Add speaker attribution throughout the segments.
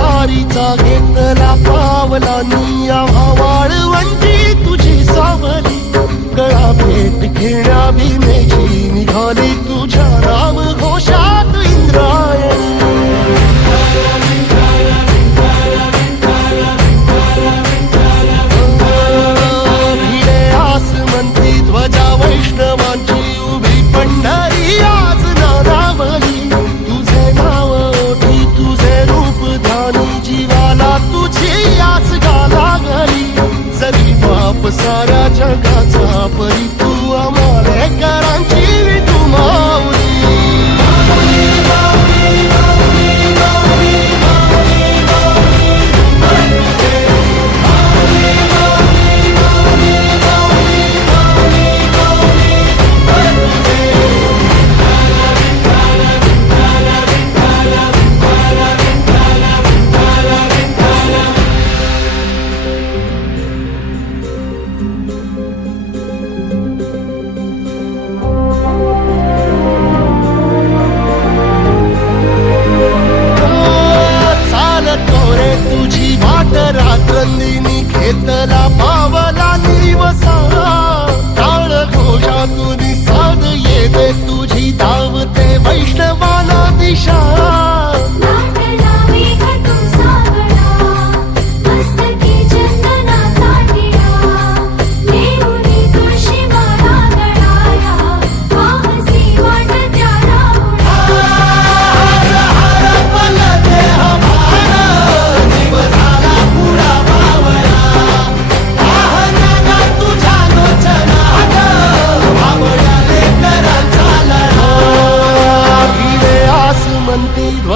Speaker 1: पारीचा घेतला पावलानी या भावाळवंची तुझी सावली. गळा भेट घेण्या भीमेची निघाली तुझ्या ಎತ್ತಲ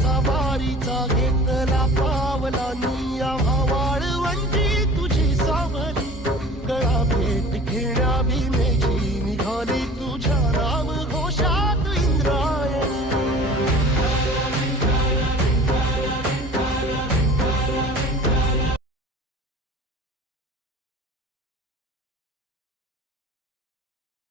Speaker 1: somebody